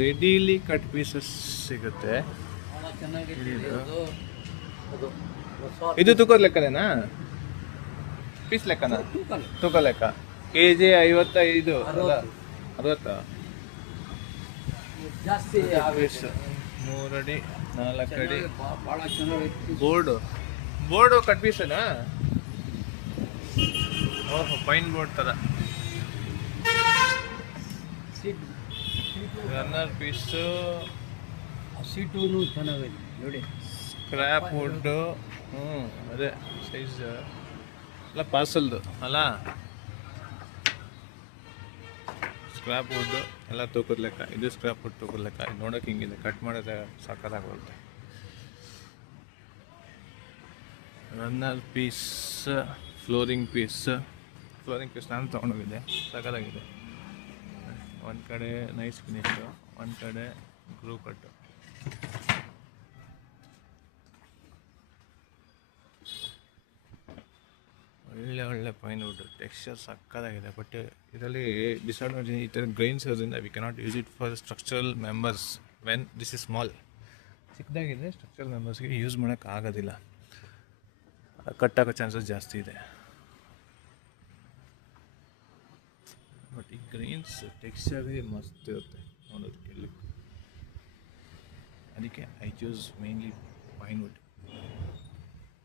Readily cut pieces ಸಿಗುತ್ತೆ. ಭಾಳ ಚೆನ್ನಾಗಿದೆ ಇದು. ಇದು ತೂಕದ ಲೆಕ್ಕನೇನಾ? ಪೀಸ್ ಲೆಕ್ಕನಾ? ತೂಕ ಲೆಕ್ಕ. ಕೆಜಿ 55 ಅಲ್ಲ 60. ಜಾಸ್ತಿ ಪೀಸ್ 3 ಅಡಿ 4 ಅಡಿ. ಭಾಳ ಚೆನ್ನಾಗೈತಿ. ಬೋರ್ಡು ಕಟ್ ಪೀಸನಾ? ಓಹೋ, ಪೈನ್ ಬೋರ್ಡ್ ಥರ. Runner piece. ಸೀಟೂ ಚೆನ್ನಾಗೈತಿ ನೋಡಿ. Scrap wood. ಅದೇ ಸೈಜ್ ಎಲ್ಲ ಪಾರ್ಸಲ್ದು ಅಲ್ಲ. ಸ್ಕ್ರ್ಯಾಪ್ ವುಡ್ಡು ಎಲ್ಲ ತೂಕದ ಲೆಕ್ಕ. ಇದು ಸ್ಕ್ರ್ಯಾಪ್ ವುಡ್ ತೂಕದ ಲೆಕ್ಕ. ಇದು ನೋಡೋಕೆ ಹಿಂಗಿದೆ, ಕಟ್ ಮಾಡಿದ್ರೆ ಸಕ್ಕತ್ತಾಗಿ. ರನ್ನರ್ ಪೀಸ್, ಫ್ಲೋರಿಂಗ್ ಪೀಸ್ ನಾನು ತೊಗೊಂಡೋಗಿದ್ದೆ, ಸಕ್ಕತ್ತಾಗಿದೆ. ಒಂದು ಕಡೆ ನೈಸ್ ಫಿನಿಶು, ಒಂದು ಕಡೆ ಗ್ರೂ ಕಟ್ಟು. ಒಳ್ಳೆ ಪೈನ್ ವುಡ್, ಟೆಕ್ಸ್ಚರ್ ಸಕ್ಕತ್ತಾಗಿದೆ. ಬಟ್ ಇದರಲ್ಲಿ ಡಿಸ್ಅಡ್ವಾಂಟೇಜ್, ಈ ಥರ ಗ್ರೈನ್ಸ್ ಇರೋದ್ರಿಂದ we cannot use it for structural members when this is small. ಚಿಕ್ಕದಾಗಿದೆ, ಸ್ಟ್ರಕ್ಚರಲ್ ಮೆಂಬರ್ಸ್ಗೆ ಯೂಸ್ ಮಾಡೋಕ್ಕಾಗೋದಿಲ್ಲ, ಕಟ್ಟಾಗೋ ಚಾನ್ಸಸ್ ಜಾಸ್ತಿ ಇದೆ. ಬಟ್ ಈ ಗ್ರೈನ್ಸ್ ಟೆಕ್ಸ್ಚರ್ಗೆ ಮಸ್ತ್ ಇರುತ್ತೆ ನೋಡೋದಕ್ಕೆ. ಅದಕ್ಕೆ I choose mainly pine wood.